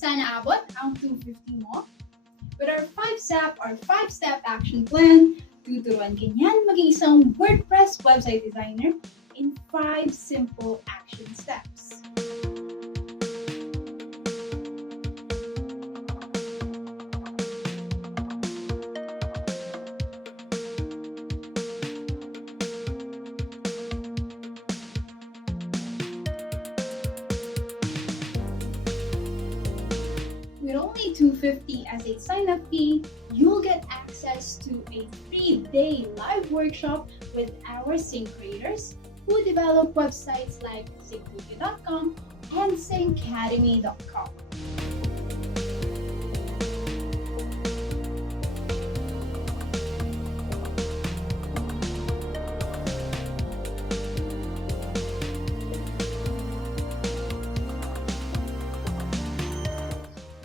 Sana abot ang 250 mo? With our 5SAP, our 5-step action plan, tuturuan ka niyan maging isang WordPress website designer in 5 simple action steps. With only $250 as a sign-up fee, you'll get access to a 3-day live workshop with our XYNCreators who develop websites like xync and xyncacademy.com.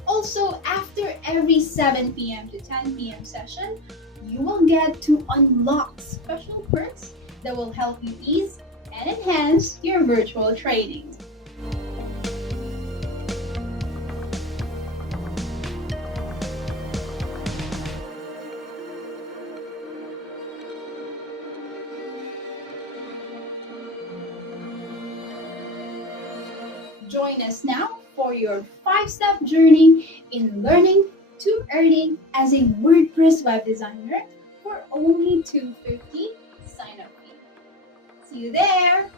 Also, after every 7 p.m. to 10 p.m. session, you will get to unlock special perks that will help you ease and enhance your virtual training. Join us now for your 5-step journey in learning to earning as a WordPress web designer for only $250 sign-up fee. See you there!